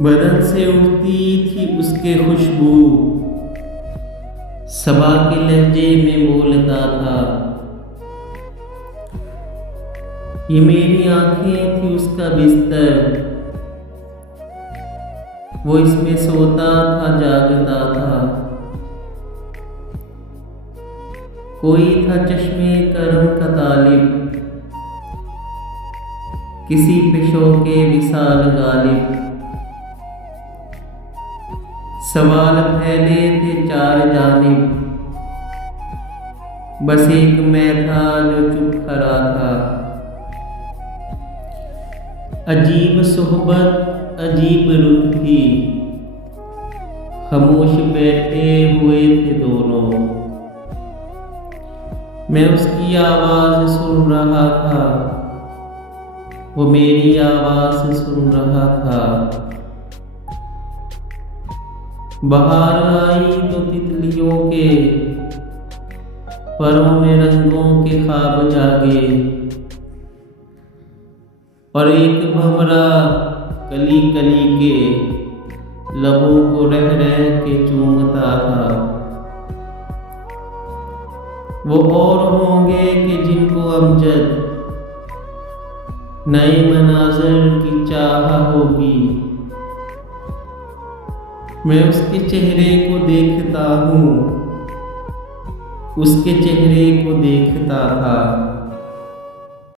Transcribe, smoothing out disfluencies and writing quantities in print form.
बदन से उठती थी उसके खुशबू, सबा के लहजे में बोलता था। ये मेरी आंखें थी उसका बिस्तर, वो इसमें सोता था जागता था। कोई था चश्मे करम का तालिब, किसी पे शौके विसाल गालिब। सवाल फैले थे चार जानिब, बस एक मैं था जो चुप खड़ा था। अजीब सोहबत अजीब रुत थी, खामोश बैठे हुए थे दोनों। मैं उसकी आवाज सुन रहा था, वो मेरी आवाज सुन रहा था। बाहर आई तो तितलियों के परों में रंगों के ख्वाब जागे, और एक भंवरा कली कली के लबों को रह रह के चूमता था। वो और होंगे कि जिनको अमजद नए मनाज़र की चाह होगी। मैं उसके चेहरे को देखता हूँ, उसके चेहरे को देखता था।